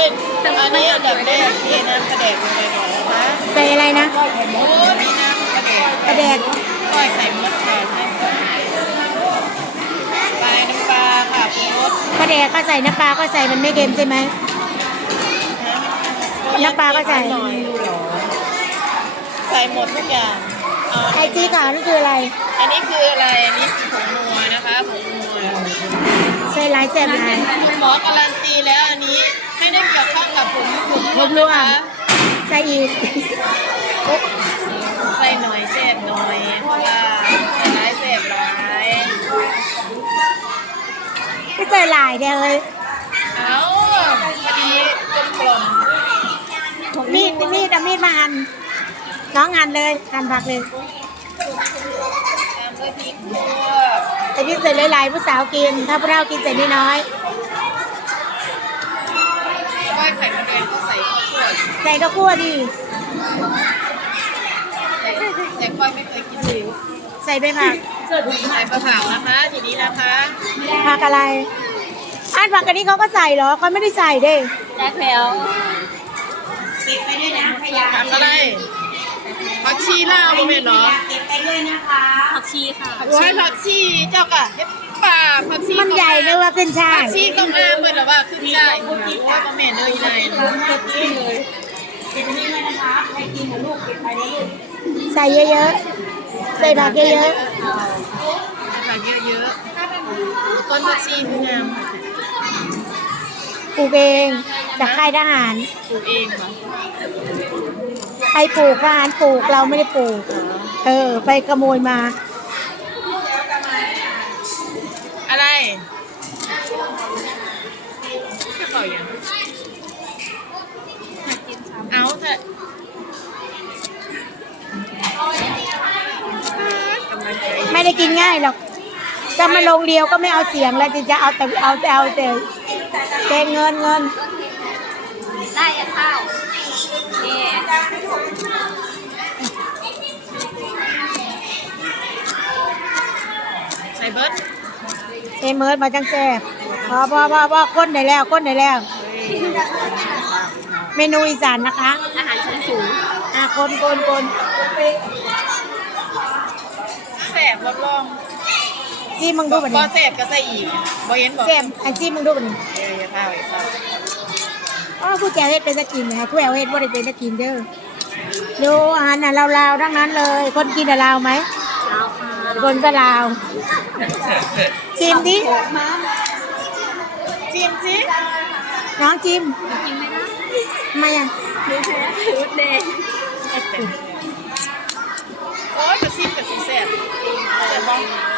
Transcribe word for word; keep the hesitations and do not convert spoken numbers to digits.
ยอันนี้อันดับแรกเทน้ำกระเดกลงไปก่อนนะคะใส่อะไรนะโอ้มีน้ำกระเดกกระแดกก้อยไข่มดค่ะให้ก่อนปลาน้ำปลาค่ะคุณมดกระแดกก็ใส่น้ำปลาก็ใส่มันไม่เค็มใช่ไหม น้ำปลาก็ใส่หน่อยใส่หมดทุกอย่างเอาไอจีขาวนี่คืออะไรอันนี้คืออะไรอันนี้คือผงนัวนะคะผงนัวใส่หลายแซ่บหลายคุณหมอการันตีแล้วอันนี้ให้ได้เกี่ยวข้องกับผงผงรวมรวมใส่อีกใส่หน่อยเสพหน่อยเพราะว่าใส่ร้ายเสพร้ายก็ใส่หลายเดียวเลยเอาพอดีกลมกล่อมมีดมีดเอามีดมาหั่นน้องหั่นเลยหั่นผักเลยตามด้วยพริกคั่วแต่พี่ใส่หลายๆผู้สาวกิน ถ้าพวกเรากินใส่น้อยก้อยไข่มดแดงก็ใส่ข้าวคั่วๆใส่ก็คั่วดีแต่แต่ก้อยไม่เคยกินเลยใส่ใบผักใส่ปลาเผานะคะทีนี้นะคะผักอะไรอันผักกันนี้เขาก็ใส่เหรอเขาไม่ได้ใส่เด้แจ็คแล้วติดไปด้วยนะพยาผักอะไรผักชีลาวบ่แม่นเหรอติดไปด้วยนะคะผักชีค่ะโอ้ยผักชีเจ้ากะเฮ็ดป่าผักชีมันใหญ่เลยว่าเป็นชาผัยกชีก็มาเหมือนแบบว่าขึ้นใช่โอ้ยบ่แม่นเลยอีนายเลยใส่เยอะๆ ใส่ผักเยอะผักเยอะๆต้นผักชีคืองามค่ะๆปลูกเองจากค่ายทหารปลูกเองเหรอไอปลูกทหารปลูกเราไม่ได้ปลูก เออ ไปขโมยมาอะไรกระเป๋ายังเอาเถอะกำลังใจไม่ได้กินง่ายหรอก จะมาลงเดียวก็ไม่เอาเสียงแล้วจะจะเอาแต่เอาแต่เอาแต่แต่เงินเงินได้อะข้าวนี่ใส่เบิร์ดเซเมิร์ดมาจังแซ่บพอพอพอพอก้นได้แล้วก้นได้แล้ว เมนูอีสานนะคะอาหารชั้นสูงอ่ะคนคนคนแสบรับรองซีมึงดูบ่บันบ่นี้แสบก็ใส่อีกบ่เห็นบอกแซ่บอันซีมึงดูบันนี้เอ้ยอย่าพาอย่าพาอ๋อผู้แจวเฮ็ดเป็นสกินนะผู้แอวเฮ็ดบ่ได้เป็นสกินเด้อดูอาหารน่ะลาวๆทั้งนั้นเลย คนกินน่ะลาวไหมเอาค่ะคนก็ลาวชิมดิจิ้มสิน้องชิมกินไม่ได้ทำไมอ่ะดูแพ้ชุดแดงโอ้ยกระซิบกระซิบแสบเออบ้อง